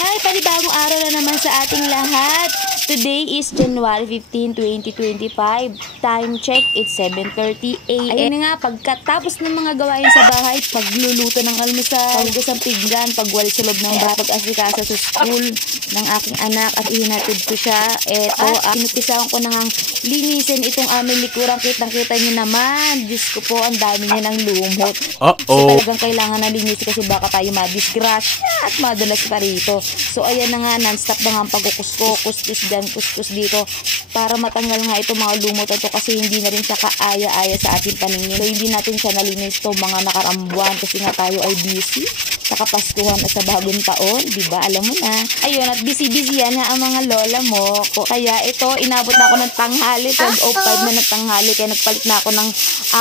Hi, panibagong araw na naman sa ating lahat. Today is January 15, 2025. Time check, it's 7:30 AM. Ayun na nga, pagkatapos ng mga gawain sa bahay, pagluluto ng almusal, paghugas ng pinggan, pagwalis sa loob ng bahay, pag-asikasa sa school ng aking anak at ihinatid ko siya. Eto, inupisahan ko nang linisin itong aming likuran. Kitang-kita nyo naman. Diyos ko po, ang dami niya ng lumot. So talagang kailangan na linisin kasi baka tayo madisgrasya at madulas pa rito. So ayan na nga, non-stop na nga ang pagkukusko, kuskus dyan, kuskus dito para matanggal nga ito mga lumot ito kasi hindi na rin siya kaaya-aya sa ating paningin. So hindi natin siya nalinis to mga nakarambuan kasi nga tayo ay busy sa Kapaskuhan at sa bagong taon, di ba? Alam mo na. Ayun, at busy-busy yan ang mga lola mo. Kaya ito, inabot na ako ng tanghali, 12:05 na ng tanghali, kaya nagpalit na ako ng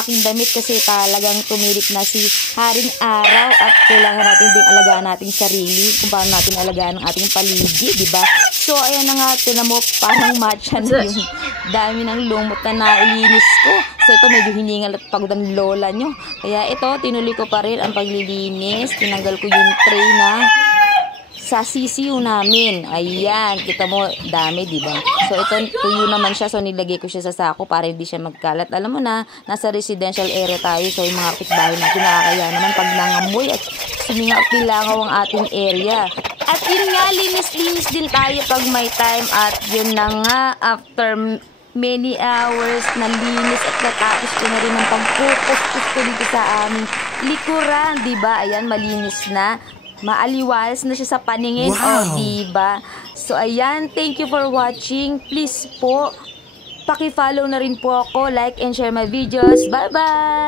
aking damit kasi talagang tumirik na si Haring Araw at kailangan natin din alagaan nating sarili kung paano natin alagaan ang ating paligid, di ba? So, ayan na nga, tinan mo, parang matcha na yung dami ng lumot na nailinis ko. So, ito medyo hiningal at pagod ang lola nyo. Kaya ito, tinuloy ko pa rin ang paglilinis. Tinanggal ko yung tray na sa CCU namin. Ayan, kita mo, dami, di ba? So, ito, tuyo naman siya. So, nilagay ko siya sa sako para hindi siya magkalat. Alam mo na, nasa residential area tayo. So, yung mga kapitbahay natin nakakaya naman pag nangamoy at sumingaw-pilangaw ang ating area. At yun nga, linis-linis din tayo pag may time. At yun na nga, after many hours na linis at natapos ko na rin ang pagkukus ko dito sa aming likuran. Diba? Ayan, malinis na. Maaliwalas na siya sa paningin. Wow! Diba? So, ayan. Thank you for watching. Please po, paki-follow na rin po ako. Like and share my videos. Bye-bye!